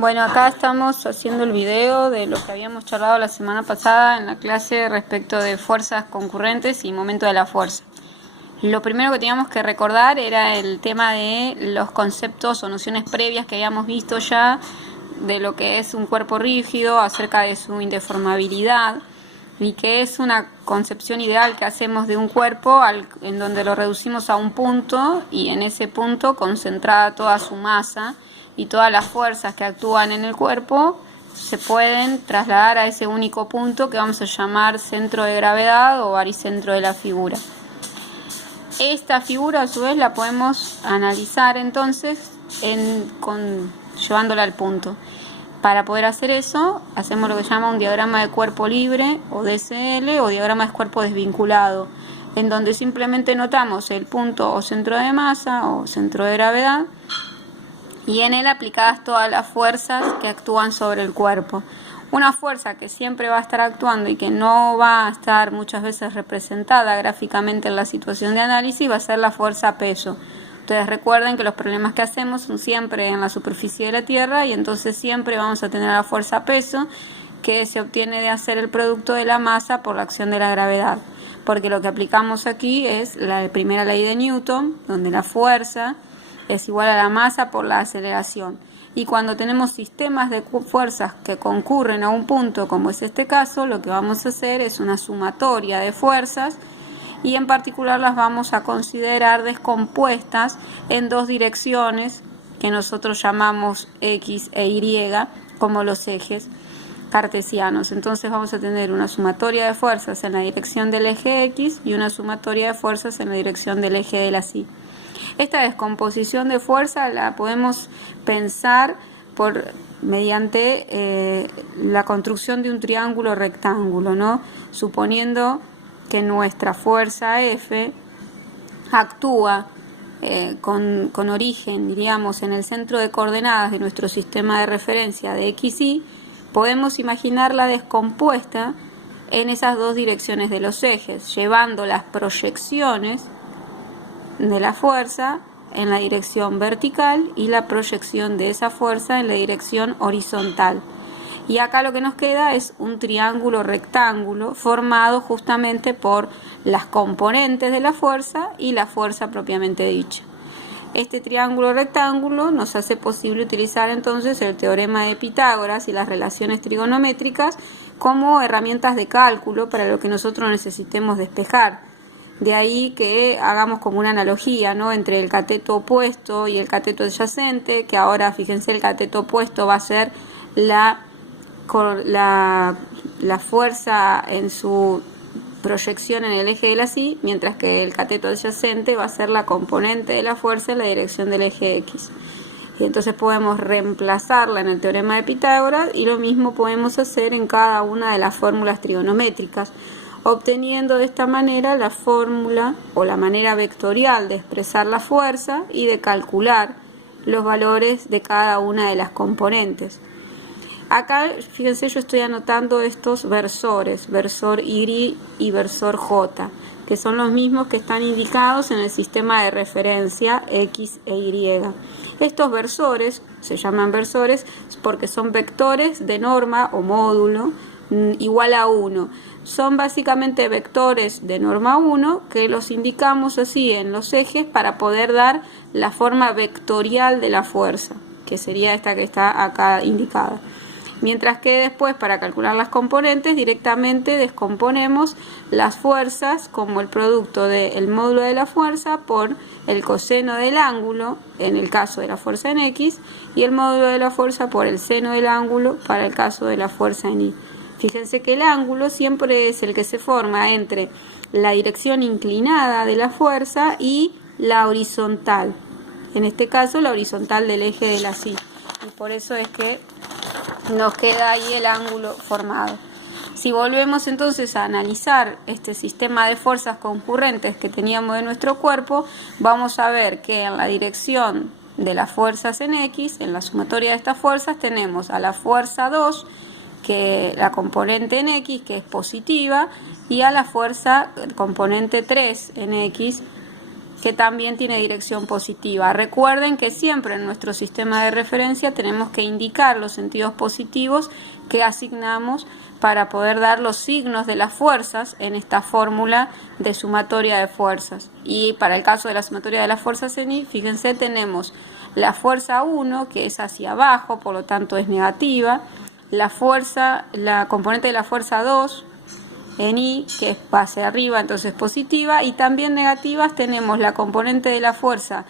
Bueno, acá estamos haciendo el video de lo que habíamos charlado la semana pasada en la clase respecto de fuerzas concurrentes y momento de la fuerza. Lo primero que teníamos que recordar era el tema de los conceptos o nociones previas que habíamos visto ya de lo que es un cuerpo rígido, acerca de su indeformabilidad y que es una concepción ideal que hacemos de un cuerpo en donde lo reducimos a un punto y en ese punto concentrada toda su masa y todas las fuerzas que actúan en el cuerpo se pueden trasladar a ese único punto que vamos a llamar centro de gravedad o baricentro de la figura. Esta figura a su vez la podemos analizar entonces llevándola al punto. Para poder hacer eso, hacemos lo que se llama un diagrama de cuerpo libre o DCL o diagrama de cuerpo desvinculado, en donde simplemente notamos el punto o centro de masa o centro de gravedad y en él aplicadas todas las fuerzas que actúan sobre el cuerpo. Una fuerza que siempre va a estar actuando y que no va a estar muchas veces representada gráficamente en la situación de análisis va a ser la fuerza peso. Ustedes recuerden que los problemas que hacemos son siempre en la superficie de la Tierra y entonces siempre vamos a tener la fuerza peso que se obtiene de hacer el producto de la masa por la acción de la gravedad. Porque lo que aplicamos aquí es la primera ley de Newton, donde la fuerza es igual a la masa por la aceleración. Y cuando tenemos sistemas de fuerzas que concurren a un punto, como es este caso, lo que vamos a hacer es una sumatoria de fuerzas y en particular las vamos a considerar descompuestas en dos direcciones que nosotros llamamos X e Y como los ejes cartesianos. Entonces vamos a tener una sumatoria de fuerzas en la dirección del eje X y una sumatoria de fuerzas en la dirección del eje de la Y. Esta descomposición de fuerza la podemos pensar mediante la construcción de un triángulo rectángulo, ¿no? Suponiendo que nuestra fuerza F actúa con origen, diríamos, en el centro de coordenadas de nuestro sistema de referencia de X, Y, podemos imaginarla descompuesta en esas dos direcciones de los ejes, llevando las proyecciones de la fuerza en la dirección vertical y la proyección de esa fuerza en la dirección horizontal. Y acá lo que nos queda es un triángulo rectángulo formado justamente por las componentes de la fuerza y la fuerza propiamente dicha. Este triángulo rectángulo nos hace posible utilizar entonces el teorema de Pitágoras y las relaciones trigonométricas como herramientas de cálculo para lo que nosotros necesitemos despejar. De ahí que hagamos como una analogía, ¿no?, entre el cateto opuesto y el cateto adyacente, que ahora, fíjense, el cateto opuesto va a ser la fuerza en su proyección en el eje de la Y, mientras que el cateto adyacente va a ser la componente de la fuerza en la dirección del eje X. Y entonces podemos reemplazarla en el teorema de Pitágoras y lo mismo podemos hacer en cada una de las fórmulas trigonométricas, obteniendo de esta manera la fórmula o la manera vectorial de expresar la fuerza y de calcular los valores de cada una de las componentes. Acá, fíjense, yo estoy anotando estos versores, versor Y y versor J, que son los mismos que están indicados en el sistema de referencia X e Y. Estos versores se llaman versores porque son vectores de norma o módulo igual a 1. Son básicamente vectores de norma 1 que los indicamos así en los ejes para poder dar la forma vectorial de la fuerza, que sería esta que está acá indicada. Mientras que después, para calcular las componentes, directamente descomponemos las fuerzas como el producto del módulo de la fuerza por el coseno del ángulo, en el caso de la fuerza en X, y el módulo de la fuerza por el seno del ángulo para el caso de la fuerza en Y. Fíjense que el ángulo siempre es el que se forma entre la dirección inclinada de la fuerza y la horizontal. En este caso, la horizontal del eje de la Y. Y por eso es que nos queda ahí el ángulo formado. Si volvemos entonces a analizar este sistema de fuerzas concurrentes que teníamos de nuestro cuerpo, vamos a ver que en la dirección de las fuerzas en X, en la sumatoria de estas fuerzas, tenemos a la fuerza 2, que la componente en X, que es positiva, y a la fuerza componente 3 en X, que también tiene dirección positiva. Recuerden que siempre en nuestro sistema de referencia tenemos que indicar los sentidos positivos que asignamos para poder dar los signos de las fuerzas en esta fórmula de sumatoria de fuerzas. Y para el caso de la sumatoria de las fuerzas en I, fíjense, tenemos la fuerza 1, que es hacia abajo, por lo tanto es negativa, la componente de la fuerza 2 en I, que es hacia arriba, entonces positiva, y también negativas tenemos la componente de la fuerza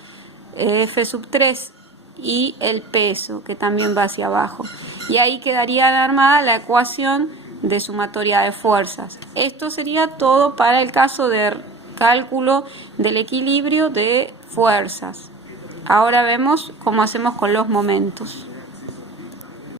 F3 y el peso, que también va hacia abajo. Y ahí quedaría armada la ecuación de sumatoria de fuerzas. Esto sería todo para el caso de cálculo del equilibrio de fuerzas. Ahora vemos cómo hacemos con los momentos.